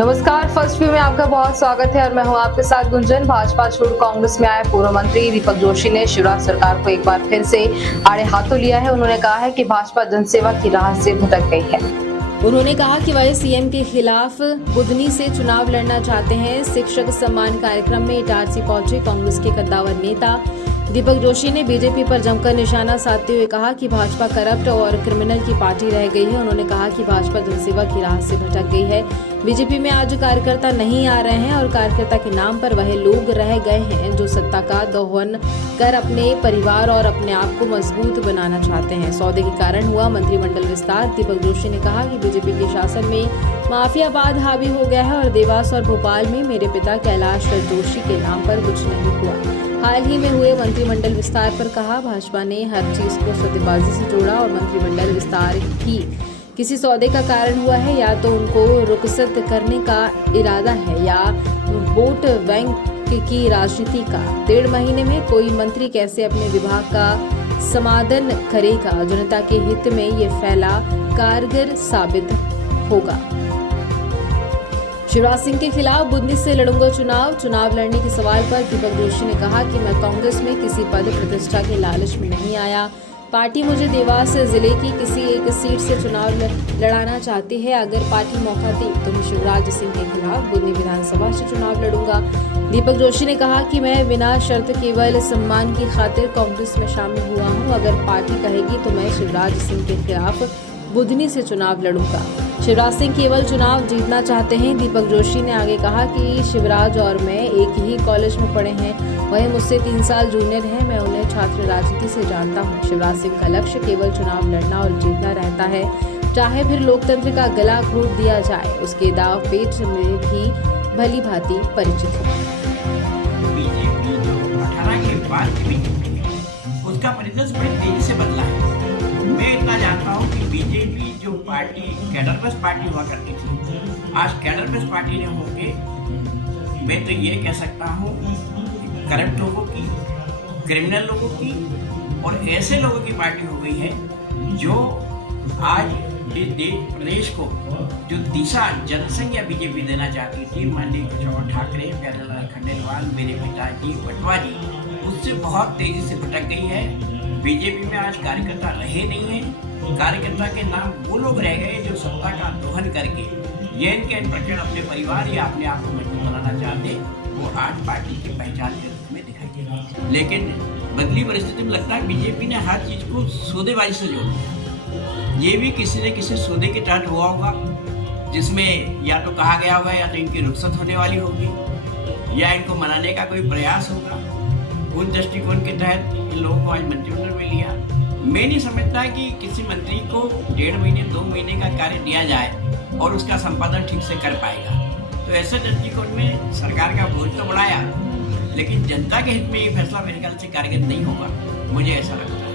नमस्कार, first view में आपका बहुत स्वागत है और मैं हूं आपके साथ गुंजन। भाजपा छोड़ कांग्रेस में आए पूर्व मंत्री दीपक जोशी ने शिवराज सरकार को एक बार फिर से आड़े हाथों लिया है। उन्होंने कहा है कि भाजपा जनसेवा की राह से भटक गई है। उन्होंने कहा कि वह सीएम के खिलाफ बुधनी से चुनाव लड़ना चाहते हैं। शिक्षक सम्मान कार्यक्रम में इटारसी पहुंचे कांग्रेस के कद्दावर नेता दीपक जोशी ने बीजेपी पर जमकर निशाना साधते हुए कहा कि भाजपा करप्ट और क्रिमिनल की पार्टी रह गई है। उन्होंने कहा कि भाजपा जनसेवा की राह से भटक गई है। बीजेपी में आज कार्यकर्ता नहीं आ रहे हैं और कार्यकर्ता के नाम पर वह लोग रह गए हैं जो सत्ता का दोहन कर अपने परिवार और अपने आप को मजबूत बनाना चाहते हैं। सौदे के कारण हुआ मंत्रिमंडल विस्तार। दीपक जोशी ने कहा कि बीजेपी के शासन में माफियावाद हावी हो गया है और देवास और भोपाल में मेरे पिता कैलाश जोशी के नाम पर कुछ नहीं हुआ। हाल ही में हुए मंत्रिमंडल विस्तार पर कहा, भाजपा ने हर चीज को सौदेबाजी से जोड़ा और मंत्रिमंडल विस्तार ही किसी सौदे का कारण हुआ है। या तो उनको रुखसत करने का इरादा है या वोट बैंक की राजनीति का। 1.5 महीने में कोई मंत्री कैसे अपने विभाग का समाधान करेगा? जनता के हित में ये फैला कारगर साबित होगा। शिवराज सिंह के खिलाफ बुधनी से लड़ूंगा चुनाव लड़ने के सवाल पर दीपक जोशी ने कहा कि मैं कांग्रेस में किसी पद प्रतिष्ठा के लालच में नहीं आया। पार्टी मुझे देवास जिले की किसी एक सीट से चुनाव लड़ाना चाहती है। अगर पार्टी मौका दी तो मैं शिवराज सिंह के खिलाफ बुधनी विधानसभा से चुनाव लड़ूंगा। दीपक जोशी ने कहा कि मैं बिना शर्त केवल सम्मान की खातिर कांग्रेस में शामिल हुआ हूं। अगर पार्टी कहेगी तो मैं शिवराज सिंह के खिलाफ बुधनी से चुनाव लड़ूंगा। शिवराज सिंह केवल चुनाव जीतना चाहते हैं। दीपक जोशी ने आगे कहा कि शिवराज और मैं एक ही कॉलेज में पढ़े हैं। वह मुझसे 3 साल जूनियर हैं। मैं उन्हें छात्र राजनीति से जानता हूं। शिवराज सिंह का लक्ष्य केवल चुनाव लड़ना और जीतना रहता है, चाहे फिर लोकतंत्र का गला घोट दिया जाए। उसके दाव पेच में भी भली भांति परिचित है। बीजेपी जो 18 के बाद की बीजेपी है उसका परिदृश्य बड़ी तेजी से बदला है। मैं इतना जानता हूँ कि बीजेपी जो पार्टी कैडरबेस पार्टी हुआ करती थी, आज कैडरबेस पार्टी ने होके मैं तो ये कह सकता हूँ करप्ट लोगों की, क्रिमिनल लोगों की और ऐसे लोगों की पार्टी हो गई है जो आज प्रदेश को जो दिशा जनसंख्या बीजेपी देना चाहती थी, माननीय उद्धव ठाकरे, प्यारेलाल खंडेलवाल, मेरे पिताजी पटवा जी, उससे बहुत तेजी से भटक गई है। बीजेपी में आज कार्यकर्ता रहे नहीं है। कार्यकर्ता के नाम वो लोग रह गए जो सत्ता का दोहन करके ये इनके प्रचंड अपने परिवार या अपने आप को मजबूत बनाना चाहते, वो आज पार्टी की पहचान के रूप में दिखाई दे रहा है। लेकिन बदली परिस्थिति में लगता है बीजेपी ने हर चीज को सौदेबाजी से जोड़ दिया। ये भी किसी न किसी सौदे के तहत हुआ होगा, जिसमें या तो कहा गया होगा या तो इनकी रुखसत होने वाली होगी या इनको मनाने का कोई प्रयास होगा। उस दृष्टिकोण के तहत इन लोगों को आज मंत्रिमंडल में लिया। मैं नहीं समझता कि किसी मंत्री को 1.5 महीने 2 महीने का कार्य दिया जाए और उसका संपादन ठीक से कर पाएगा। तो ऐसे दृष्टिकोण में सरकार का बोझ तो बढ़ाया, लेकिन जनता के हित में ये फैसला मेरे ख्याल से कारगर नहीं होगा, मुझे ऐसा लगता है।